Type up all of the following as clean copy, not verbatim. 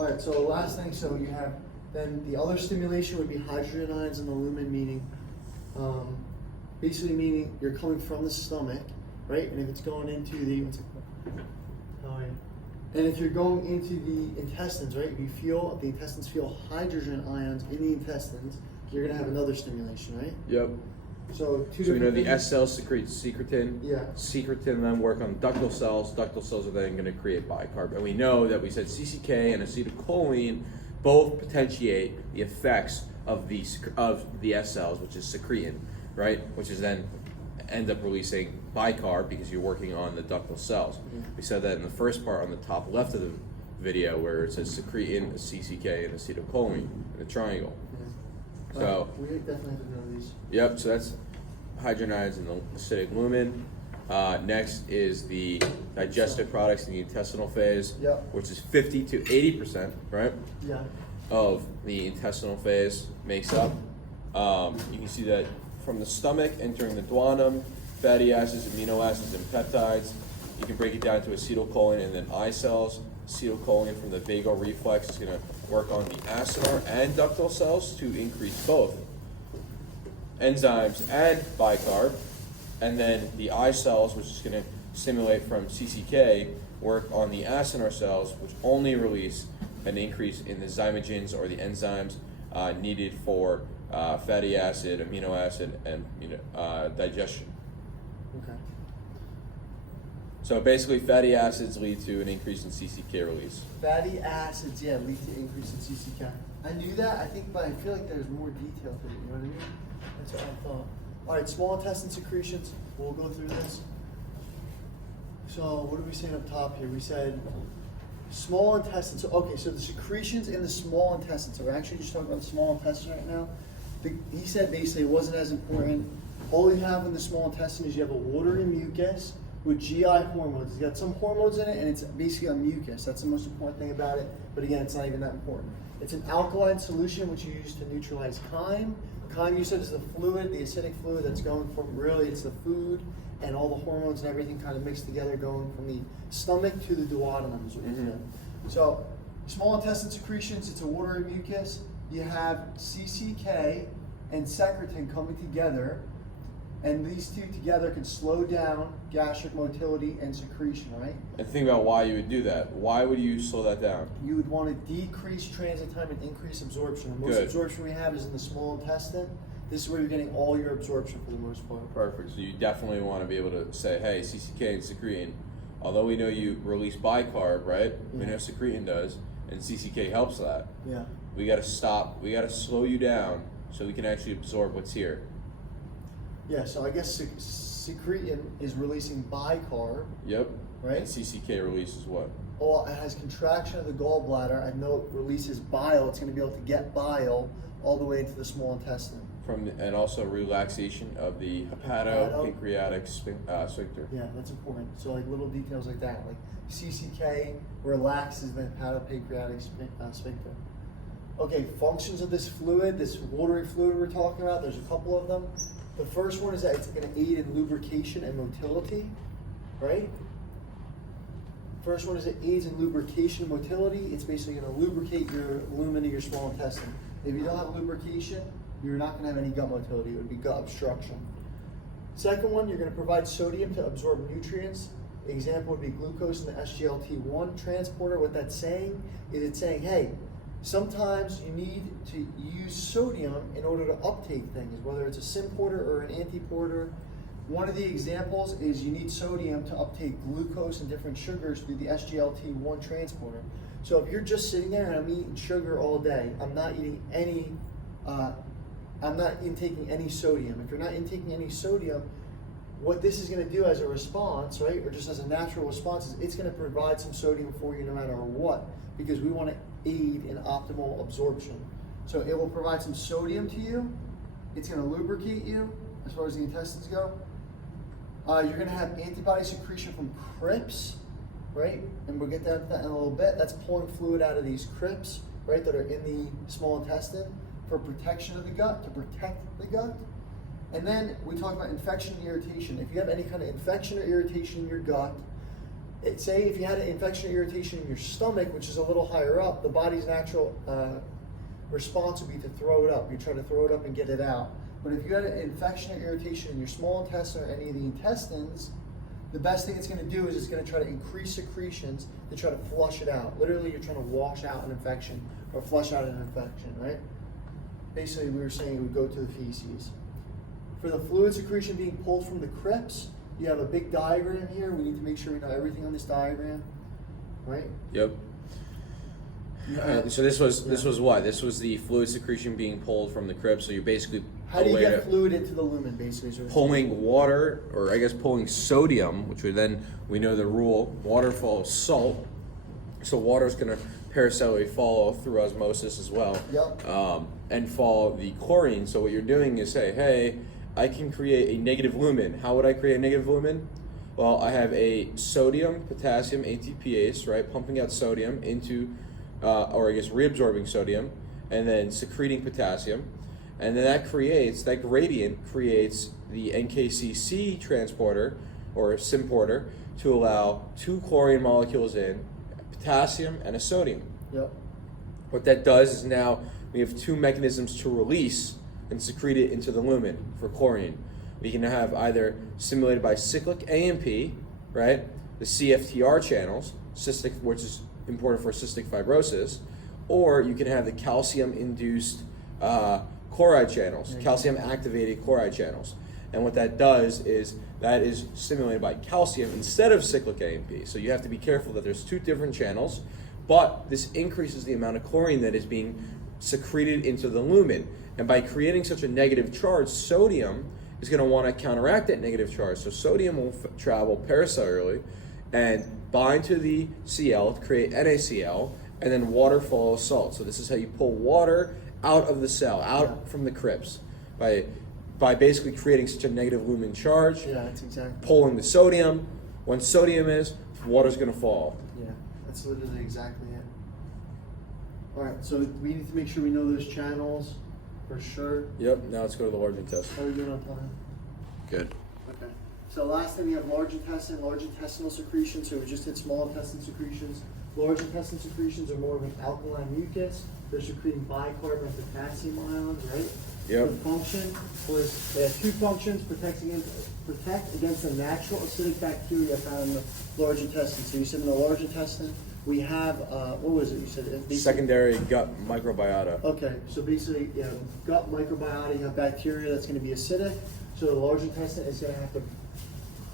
All right, so last thing, so you have, then the other stimulation would be hydrogen ions in the lumen, meaning, basically meaning you're coming from the stomach, right? And if it's going into the, and if you're going into the intestines, right? If you feel, the intestines feel hydrogen ions in the intestines, you're gonna have another stimulation, right? Yep. So So you know the S cells secrete secretin. Yeah. Secretin then work on ductal cells. Ductal cells are then going to create bicarb. And we know that we said CCK and acetylcholine both potentiate the effects of the S cells, which is secretin, right? Which is then end up releasing bicarb because you're working on the ductal cells. Yeah. We said that in the first part on the top left of the video where it says secretin, CCK, and acetylcholine in a triangle. So we definitely have to know these. Yep, so that's hydrogen ions in the acidic lumen. Next is the digestive products in the intestinal phase, Yep. which is 50 to 80%, right, Yeah. of the intestinal phase makes up. You can see that from the stomach entering the duodenum, fatty acids, amino acids, and peptides. You can break it down to acetylcholine and then I cells. Acetylcholine from the vagal reflex is going to work on the acinar and ductal cells to increase both enzymes and bicarb. And then the I cells, which is going to stimulate from CCK, work on the acinar cells, which only release an increase in the zymogens or the enzymes needed for fatty acid, amino acid, and digestion. Okay. So basically, fatty acids lead to an increase in CCK release. Fatty acids, yeah, lead to increase in CCK. I knew that, I think, but I feel like there's more detail to it, you know what I mean? That's what I thought. All right, small intestine secretions, we'll go through this. So what are we saying up top here? We said small intestine. So, okay, so the secretions in the small intestine. So we're actually just talking about the small intestine right now. He said basically it wasn't as important. All you have in the small intestine is you have a watery mucus with GI hormones. It's got some hormones in it, and it's basically a mucus. That's the most important thing about it. But again, it's not even that important. It's an alkaline solution which you use to neutralize chyme. Chyme, you said, is the fluid, the acidic fluid that's going from, really, it's the food and all the hormones and everything kind of mixed together going from the stomach to the duodenum is what you said. So, small intestine secretions, it's a watery mucus. You have CCK and secretin coming together, and these two together can slow down gastric motility and secretion, right? And think about why you would do that. Why would you slow that down? You would want to decrease transit time and increase absorption. The most Good. absorption we have is in the small intestine. This is where you're getting all your absorption for the most part. Perfect. So you definitely want to be able to say, hey, CCK and secretin, although we know you release bicarb, right? We know secretin does, and CCK helps that. Yeah. We got to stop. We got to slow you down so we can actually absorb what's here. Yeah, so I guess secretin is releasing bicarb, Yep. right? And CCK releases what? Well, it has contraction of the gallbladder. I know it releases bile. It's going to be able to get bile all the way into the small intestine. And also relaxation of the hepato-pancreatic sphincter. Yeah, that's important. So like little details like that, like CCK relaxes the hepato-pancreatic sphincter. Okay, functions of this fluid, this watery fluid we're talking about, there's a couple of them. The first one is that it's going to aid in lubrication and motility, right? First one is it aids in lubrication and motility. It's basically going to lubricate your lumen of your small intestine. If you don't have lubrication, you're not going to have any gut motility. It would be gut obstruction. Second one, you're going to provide sodium to absorb nutrients. Example would be glucose in the SGLT1 transporter. What that's saying is it's saying, hey, sometimes you need to use sodium in order to uptake things, whether it's a symporter or an antiporter. One of the examples is you need sodium to uptake glucose and different sugars through the SGLT1 transporter. So if you're just sitting there and I'm eating sugar all day, I'm not eating any, I'm not intaking any sodium. If you're not intaking any sodium, what this is going to do as a response, right, or just as a natural response, is it's going to provide some sodium for you no matter what, because we want to aid in optimal absorption. So it will provide some sodium to you. It's going to lubricate you as far as the intestines go. You're going to have antibody secretion from crypts, right? And we'll get to that in a little bit. That's pulling fluid out of these crypts, right, that are in the small intestine for protection of the gut, to protect the gut. And then we talk about infection and irritation. If you have any kind of infection or irritation in your gut, say if you had an infection or irritation in your stomach, which is a little higher up, the body's natural response would be to throw it up. You try to throw it up and get it out. But if you had an infection or irritation in your small intestine or any of the intestines, the best thing it's going to do is it's going to try to increase secretions to try to flush it out. Literally, you're trying to wash out an infection or flush out an infection, right? Basically, we were saying it would go to the feces. For the fluid secretion being pulled from the crypts, you have a big diagram here. We need to make sure we know everything on this diagram, right? Yep. So this was what? This was the fluid secretion being pulled from the crypt. So you're basically how do you get fluid into the lumen, basically? Pulling water, or I guess pulling sodium, which would then, we know the rule, water follows salt. So water is going to paracellularly follow through osmosis as well. Yep. And follow the chlorine. So what you're doing is say, hey, I can create a negative lumen. How would I create a negative lumen? Well, I have a sodium, potassium, ATPase, right, pumping out sodium into, or I guess reabsorbing sodium, and then secreting potassium. And then that gradient creates the NKCC transporter, or symporter, to allow 2 chlorine molecules in, potassium and a sodium. Yep. What that does is now we have 2 mechanisms to release and secrete it into the lumen for chlorine. We can have either stimulated by cyclic AMP, right, the CFTR channels, which is important for cystic fibrosis, or you can have the calcium-induced chloride channels, calcium-activated chloride channels. And what that does is that is stimulated by calcium instead of cyclic AMP. So you have to be careful that there's 2 different channels, but this increases the amount of chlorine that is being secreted into the lumen. And by creating such a negative charge, sodium is going to want to counteract that negative charge. So sodium will travel paracellularly and bind to the Cl to create NaCl, and then water follows salt. So this is how you pull water out of the cell, out from the crypts, by basically creating such a negative lumen charge. Yeah, that's exactly. Pulling the sodium. When sodium is, water's going to fall. Yeah, that's literally exactly it. All right, so we need to make sure we know those channels for sure. Yep. Now let's go to the large intestine. How are we doing on time? Good. Okay. So last thing we have large intestinal secretions. So we just did small intestine secretions. Large intestine secretions are more of an alkaline mucus. They're secreting bicarb and potassium ions, right? Yep. The function was, they have 2 functions: protect against the natural acidic bacteria found in the large intestine. So you said in the large intestine we have what was it? You said secondary gut microbiota. Okay, so basically, gut microbiota, you have bacteria that's going to be acidic. So the large intestine is going to have to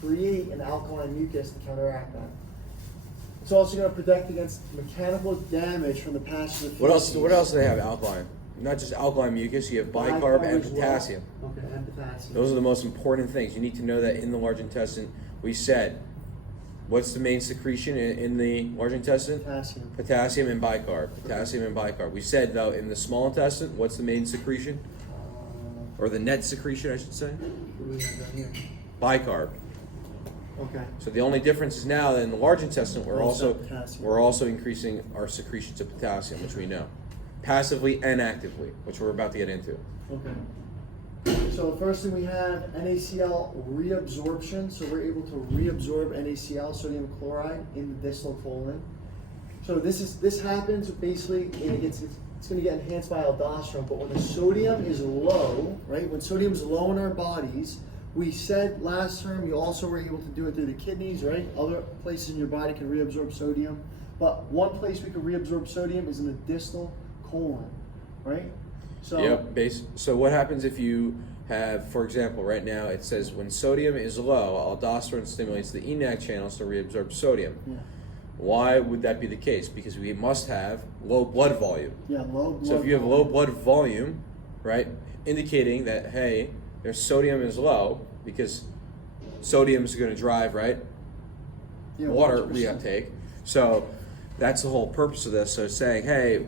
create an alkaline mucus to counteract that. It's also going to protect against mechanical damage from the passage of feces. What else do they have alkaline? Not just alkaline mucus, you have bicarb and as well. potassium. Okay, and potassium. Those are the most important things. You need to know that in the large intestine, we said, what's the main secretion in the large intestine? Potassium. Potassium and bicarb. Potassium and bicarb. We said, though, in the small intestine, what's the main secretion? Or the net secretion, I should say? What do we have down here? Bicarb. Okay. So the only difference is now that in the large intestine, we're Potassium. also increasing our secretions of potassium, which we know. Passively and actively, which we're about to get into. Okay. So the first thing we have, NaCl reabsorption. So we're able to reabsorb NaCl, sodium chloride, in the distal colon. So this happens basically, and it's going to get enhanced by aldosterone. But when the sodium is low, right? When sodium is low in our bodies, we said last term you also were able to do it through the kidneys, right? Other places in your body can reabsorb sodium, but one place we can reabsorb sodium is in the distal colon, right? So yep. So what happens if you have, for example, right now it says when sodium is low, aldosterone stimulates the ENaC channels to reabsorb sodium. Yeah. Why would that be the case? Because we must have low blood volume. Yeah, low blood. So if you have low blood volume, right, indicating that, hey, their sodium is low, because sodium is going to drive, right, water 100%. reuptake. So that's the whole purpose of this. So saying, hey,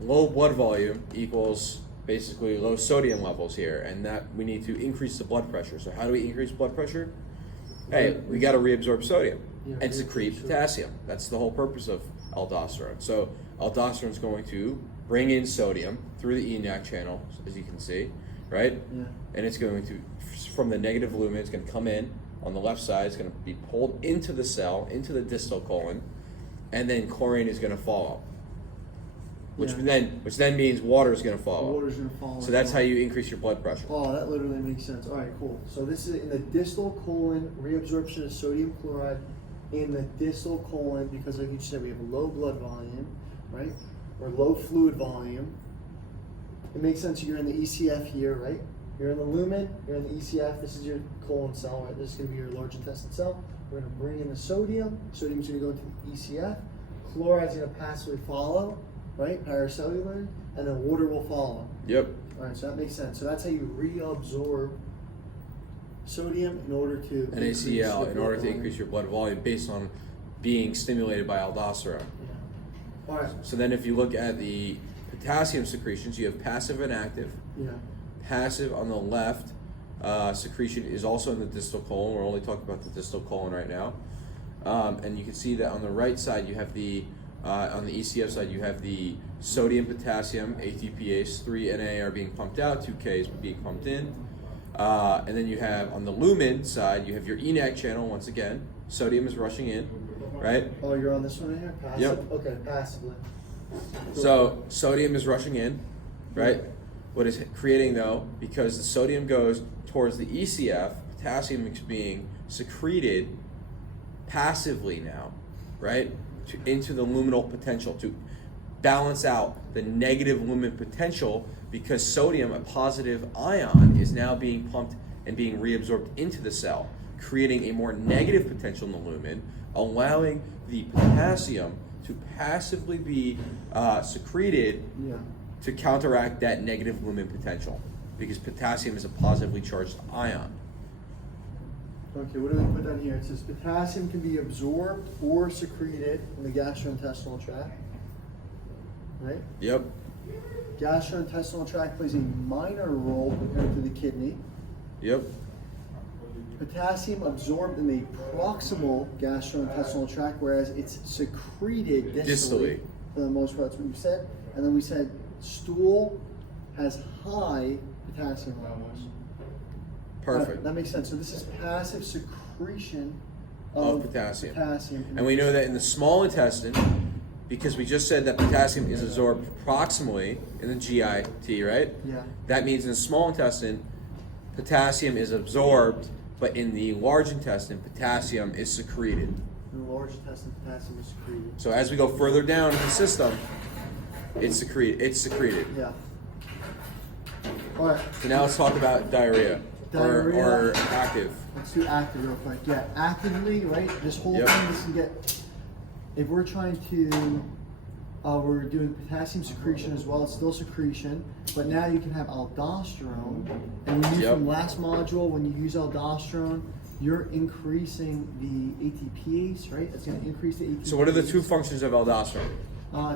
low blood volume equals basically low sodium levels here, and that we need to increase the blood pressure. So how do we increase blood pressure? Hey, we got to reabsorb sodium and secrete potassium. That's the whole purpose of aldosterone. So aldosterone is going to bring in sodium through the ENaC channel, as you can see, right? Yeah. And it's going to, from the negative lumen, it's going to come in, on the left side is going to be pulled into the cell, into the distal colon, and then chlorine is going to follow. Which then means water is going to follow. Water's going to follow. So that's how you increase your blood pressure. Oh, that literally makes sense. All right, cool. So this is in the distal colon, reabsorption of sodium chloride in the distal colon, because like you said, we have a low blood volume, right? Or low fluid volume. It makes sense you're in the ECF here, right? You're in the lumen, you're in the ECF, this is your colon cell, right? This is going to be your large intestine cell. We're going to bring in the sodium. Sodium's going to go into the ECF. Chloride's going to passively follow, right? Paracellular, and then water will follow. Yep. All right, so that makes sense. So that's how you reabsorb sodium in order to An ACL in order to increase your blood volume based on being stimulated by aldosterone. Yeah. All right. So then if you look at the potassium secretions, you have passive and active. Yeah. Passive on the left secretion is also in the distal colon. We're only talking about the distal colon right now. And you can see that on the right side you have the on the ECF side, you have the sodium, potassium, ATPase, 3 Na are being pumped out, 2 K is being pumped in. And then you have, on the lumen side, you have your ENaC channel once again. Sodium is rushing in, right? Oh, you're on this one right here? Passive? Yep. Okay, passively. So sodium is rushing in, right? What is creating though, because the sodium goes towards the ECF, potassium is being secreted passively now, right? Into the luminal potential to balance out the negative lumen potential, because sodium, a positive ion, is now being pumped and being reabsorbed into the cell, creating a more negative potential in the lumen, allowing the potassium to passively be secreted to counteract that negative lumen potential, because potassium is a positively charged ion. Okay, what do we put down here? It says potassium can be absorbed or secreted in the gastrointestinal tract, right? Yep. Gastrointestinal tract plays a minor role compared to the kidney. Yep. Potassium absorbed in the proximal gastrointestinal tract, whereas it's secreted distally. For the most part, that's what you said. And then we said stool has high potassium levels. Perfect. Right, that makes sense. So this is passive secretion of potassium. And we know that in the small intestine, because we just said that potassium is absorbed proximally in the GIT, right? Yeah. That means in the small intestine, potassium is absorbed, but in the large intestine, potassium is secreted. In the large intestine, potassium is secreted. So as we go further down in the system, it's secreted. Yeah. All right. So now let's talk about diarrhea. Diarrhea. Or active. Let's do active real quick. Yeah, actively, right? This whole thing, this can get, if we're trying to, we're doing potassium secretion as well, it's still secretion, but now you can have aldosterone. And we knew from last module, when you use aldosterone, you're increasing the ATPase, right? It's going to increase the ATPase. So what are the two functions of aldosterone?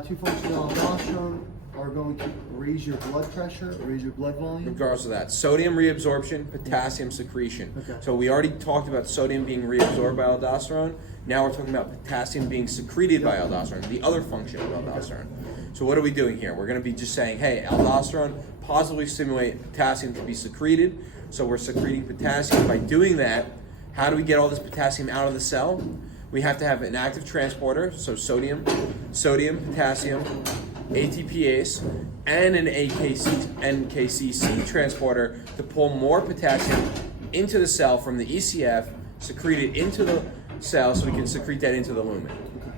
Two functions of aldosterone are going to raise your blood pressure, raise your blood volume. Regardless of that, sodium reabsorption, potassium secretion. Okay. So we already talked about sodium being reabsorbed by aldosterone. Now we're talking about potassium being secreted by aldosterone, the other function of aldosterone. So what are we doing here? We're going to be just saying, hey, aldosterone positively stimulate potassium to be secreted. So we're secreting potassium. By doing that, how do we get all this potassium out of the cell? We have to have an active transporter, so sodium, potassium, ATPase, and an NKCC transporter to pull more potassium into the cell from the ECF, secrete it into the cell so we can secrete that into the lumen. Okay.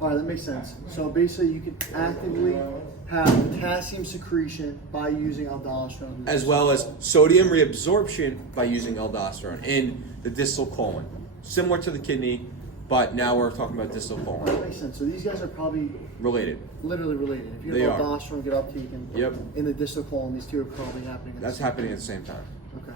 All right, that makes sense. So basically you can actively have potassium secretion by using aldosterone. As well as sodium reabsorption by using aldosterone in the distal colon. Similar to the kidney, but now we're talking about distal All colon. right, that makes sense. So these guys are probably Related. literally related. If you They have are. aldosterone get uptake in the distal colon, these two are probably happening. That's happening at the same time. Okay.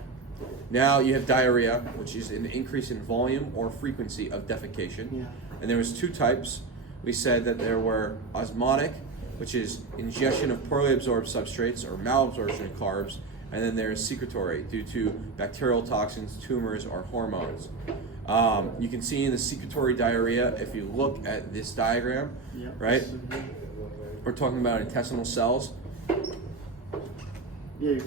Now you have diarrhea, which is an increase in volume or frequency of defecation. Yeah. And there was two types. We said that there were osmotic, which is ingestion of poorly absorbed substrates or malabsorption of carbs, and then there's secretory due to bacterial toxins, tumors, or hormones. You can see in the secretory diarrhea, if you look at this diagram, right? We're talking about intestinal cells. Yeah, you're talking